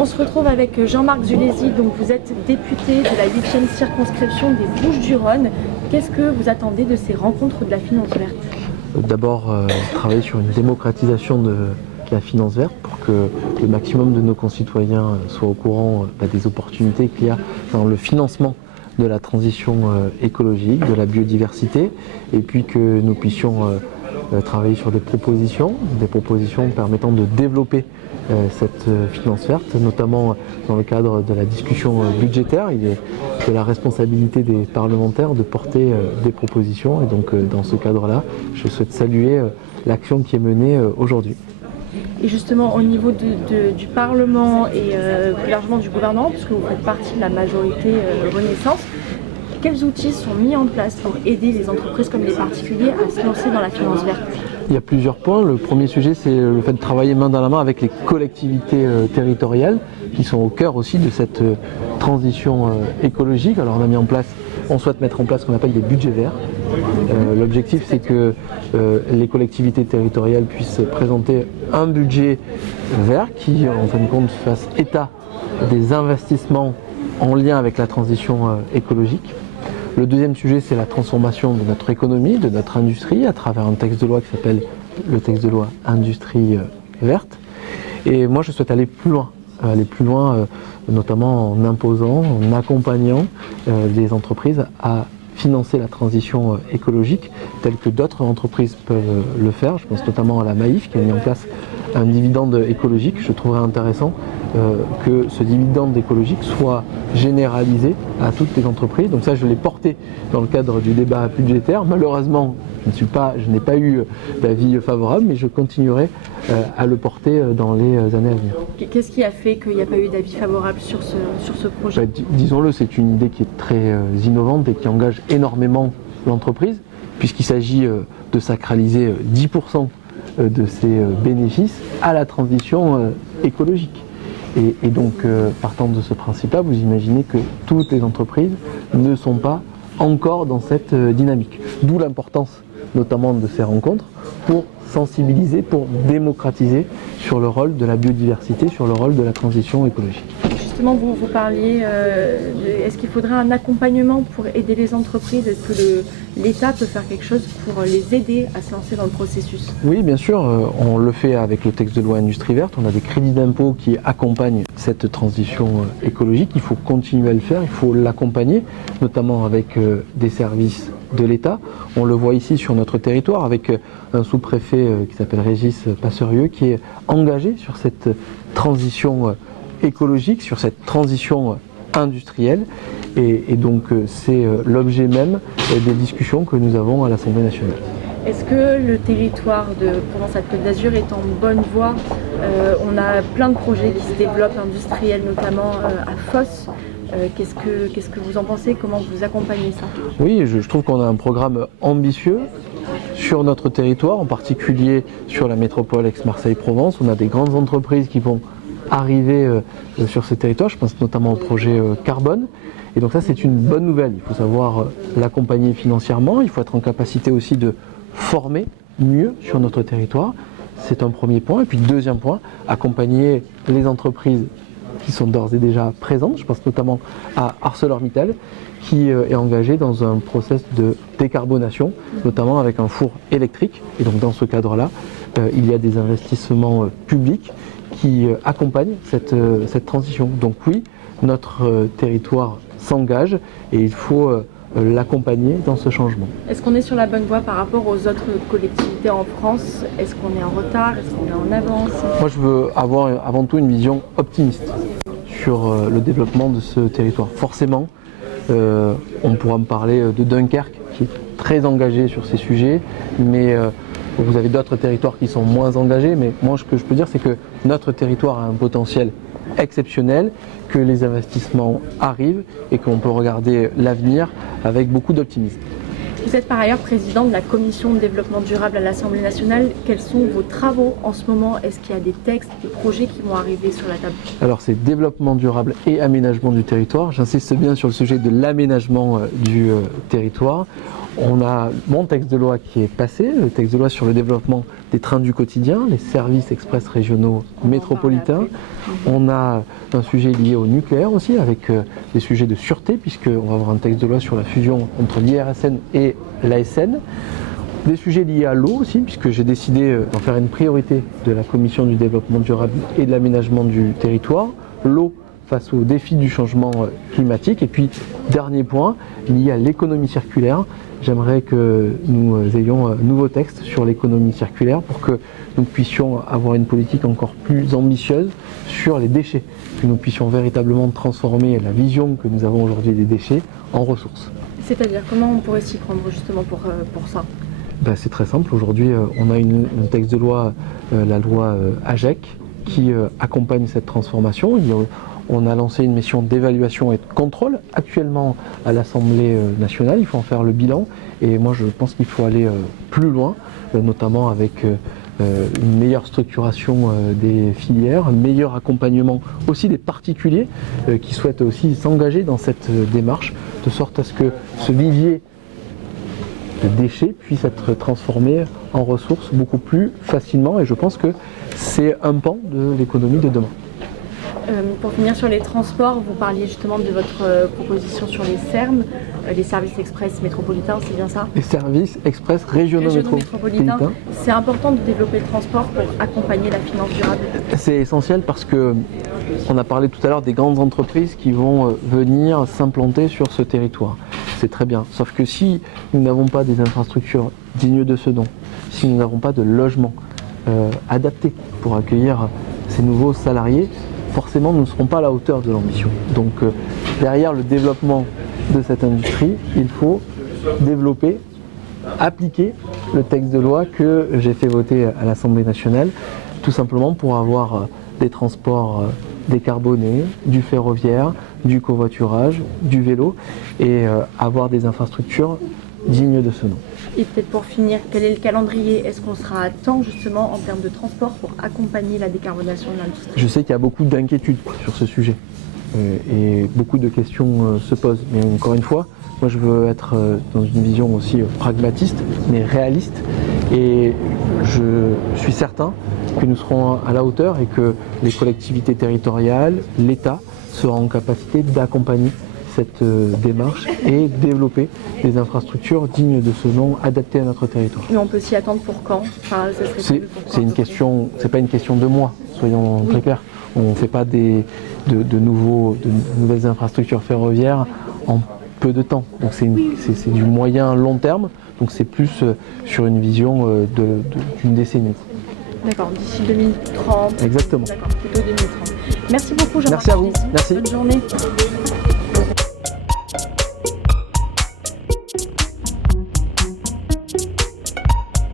On se retrouve avec Jean-Marc Zulesi, donc vous êtes député de la 8e circonscription des Bouches-du-Rhône. Qu'est-ce que vous attendez de ces rencontres de la finance verte? D'abord, travailler sur une démocratisation de la finance verte pour que le maximum de nos concitoyens soient au courant des opportunités qu'il y a dans le financement de la transition écologique, de la biodiversité, et puis que nous puissions travailler sur des propositions permettant de développer cette finance verte, notamment dans le cadre de la discussion budgétaire. Il est de la responsabilité des parlementaires de porter des propositions, et donc dans ce cadre-là, je souhaite saluer l'action qui est menée aujourd'hui. Et justement au niveau du Parlement et plus largement du gouvernement, puisque vous faites partie de la majorité Renaissance, quels outils sont mis en place pour aider les entreprises comme les particuliers à se lancer dans la finance verte? Il y a plusieurs points. Le premier sujet, c'est le fait de travailler main dans la main avec les collectivités territoriales qui sont au cœur aussi de cette transition écologique. Alors on souhaite mettre en place ce qu'on appelle des budgets verts. L'objectif, c'est que les collectivités territoriales puissent présenter un budget vert qui, en fin de compte, fasse état des investissements en lien avec la transition écologique. Le deuxième sujet, c'est la transformation de notre économie, de notre industrie, à travers un texte de loi qui s'appelle le texte de loi Industrie verte. Et moi, je souhaite aller plus loin, notamment en imposant, en accompagnant des entreprises à financer la transition écologique, telle que d'autres entreprises peuvent le faire. Je pense notamment à la Maïf qui a mis en place un dividende écologique. Je trouverais intéressant que ce dividende écologique soit généralisé à toutes les entreprises. Donc ça, je l'ai porté dans le cadre du débat budgétaire. Malheureusement, je n'ai pas eu d'avis favorable, mais je continuerai à le porter dans les années à venir. Qu'est-ce qui a fait qu'il n'y a pas eu d'avis favorable sur ce projet? Disons-le, c'est une idée qui est très innovante et qui engage énormément l'entreprise, puisqu'il s'agit de sacraliser 10% de ses bénéfices à la transition écologique. Et donc, partant de ce principe-là, vous imaginez que toutes les entreprises ne sont pas encore dans cette dynamique. D'où l'importance notamment de ces rencontres pour sensibiliser, pour démocratiser sur le rôle de la biodiversité, sur le rôle de la transition écologique. Justement, vous parliez, est-ce qu'il faudrait un accompagnement pour aider les entreprises? Est-ce que l'État peut faire quelque chose pour les aider à se lancer dans le processus? Oui, bien sûr, on le fait avec le texte de loi Industrie verte. On a des crédits d'impôt qui accompagnent cette transition écologique. Il faut continuer à le faire, il faut l'accompagner, notamment avec des services de l'État. On le voit ici sur notre territoire avec un sous-préfet qui s'appelle Régis Passerieux qui est engagé sur cette transition écologique, sur cette transition industrielle, et donc c'est l'objet même des discussions que nous avons à l'Assemblée nationale. Est-ce que le territoire de Provence-Alpes-Côte d'Azur est en bonne voie? On a plein de projets qui se développent, industriels notamment à Fos. Qu'est-ce que vous en pensez? Comment vous accompagnez ça? Oui, je trouve qu'on a un programme ambitieux sur notre territoire, en particulier sur la métropole Aix-Marseille-Provence. On a des grandes entreprises qui vont arriver sur ces territoires. Je pense notamment au projet carbone. Et donc ça, c'est une bonne nouvelle. Il faut savoir l'accompagner financièrement. Il faut être en capacité aussi de former mieux sur notre territoire. C'est un premier point. Et puis deuxième point, accompagner les entreprises qui sont d'ores et déjà présentes. Je pense notamment à ArcelorMittal qui est engagé dans un process de décarbonation, notamment avec un four électrique. Et donc dans ce cadre-là, il y a des investissements publics qui accompagnent cette transition. Donc oui, notre territoire s'engage et il faut l'accompagner dans ce changement. Est-ce qu'on est sur la bonne voie par rapport aux autres collectivités en France? Est-ce qu'on est en retard? Est-ce qu'on est en avance? Moi, je veux avoir avant tout une vision optimiste sur le développement de ce territoire. Forcément, on pourra me parler de Dunkerque, qui est très engagé sur ces sujets, mais vous avez d'autres territoires qui sont moins engagés. Mais moi, ce que je peux dire, c'est que notre territoire a un potentiel exceptionnel, que les investissements arrivent et qu'on peut regarder l'avenir avec beaucoup d'optimisme. Vous êtes par ailleurs président de la commission de développement durable à l'Assemblée nationale. Quels sont vos travaux en ce moment? Est-ce qu'il y a des textes, des projets qui vont arriver sur la table? Alors c'est développement durable et aménagement du territoire. J'insiste bien sur le sujet de l'aménagement du territoire. On a mon texte de loi qui est passé, le texte de loi sur le développement des trains du quotidien, les services express régionaux métropolitains. On a un sujet lié au nucléaire aussi, avec des sujets de sûreté, puisqu'on va avoir un texte de loi sur la fusion entre l'IRSN et l'ASN. Des sujets liés à l'eau aussi, puisque j'ai décidé d'en faire une priorité de la Commission du développement durable et de l'aménagement du territoire. L'eau face aux défis du changement climatique. Et puis, dernier point, lié à l'économie circulaire. J'aimerais que nous ayons un nouveau texte sur l'économie circulaire pour que nous puissions avoir une politique encore plus ambitieuse sur les déchets, que nous puissions véritablement transformer la vision que nous avons aujourd'hui des déchets en ressources. C'est-à-dire, comment on pourrait s'y prendre justement pour ça? C'est très simple. Aujourd'hui, on a un texte de loi, la loi AGEC, qui accompagne cette transformation. On a lancé une mission d'évaluation et de contrôle actuellement à l'Assemblée nationale. Il faut en faire le bilan et moi je pense qu'il faut aller plus loin, notamment avec une meilleure structuration des filières, un meilleur accompagnement aussi des particuliers qui souhaitent aussi s'engager dans cette démarche, de sorte à ce que ce vivier de déchets puisse être transformé en ressources beaucoup plus facilement et je pense que c'est un pan de l'économie de demain. Pour finir sur les transports, vous parliez justement de votre proposition sur les SERM, les services express métropolitains, c'est bien ça? Les services express régionaux métropolitains. C'est important de développer le transport pour accompagner la finance durable? C'est essentiel parce que on a parlé tout à l'heure des grandes entreprises qui vont venir s'implanter sur ce territoire. C'est très bien, sauf que si nous n'avons pas des infrastructures dignes de ce nom, si nous n'avons pas de logements adaptés pour accueillir ces nouveaux salariés, forcément nous ne serons pas à la hauteur de l'ambition. Donc derrière le développement de cette industrie, il faut développer, appliquer le texte de loi que j'ai fait voter à l'Assemblée nationale, tout simplement pour avoir des transports décarbonés, du ferroviaire, du covoiturage, du vélo et avoir des infrastructures dignes de ce nom. Et peut-être pour finir, quel est le calendrier? Est-ce qu'on sera à temps justement en termes de transport pour accompagner la décarbonation de l'industrie? Je sais qu'il y a beaucoup d'inquiétudes sur ce sujet et beaucoup de questions se posent. Mais encore une fois, moi je veux être dans une vision aussi pragmatiste mais réaliste et je suis certain que nous serons à la hauteur et que les collectivités territoriales, l'État sera en capacité d'accompagner cette démarche et développer des infrastructures dignes de ce nom, adaptées à notre territoire. Mais on peut s'y attendre pour quand? C'est une question, c'est pas une question de mois, soyons très clairs. On ne fait pas de nouvelles infrastructures ferroviaires en peu de temps. Donc c'est du moyen long terme, donc c'est plus sur une vision d'une décennie. D'accord, d'ici 2030. Exactement. D'accord, plutôt 2030. Merci beaucoup, Jean-Marc. Merci à vous. Merci. Bonne journée.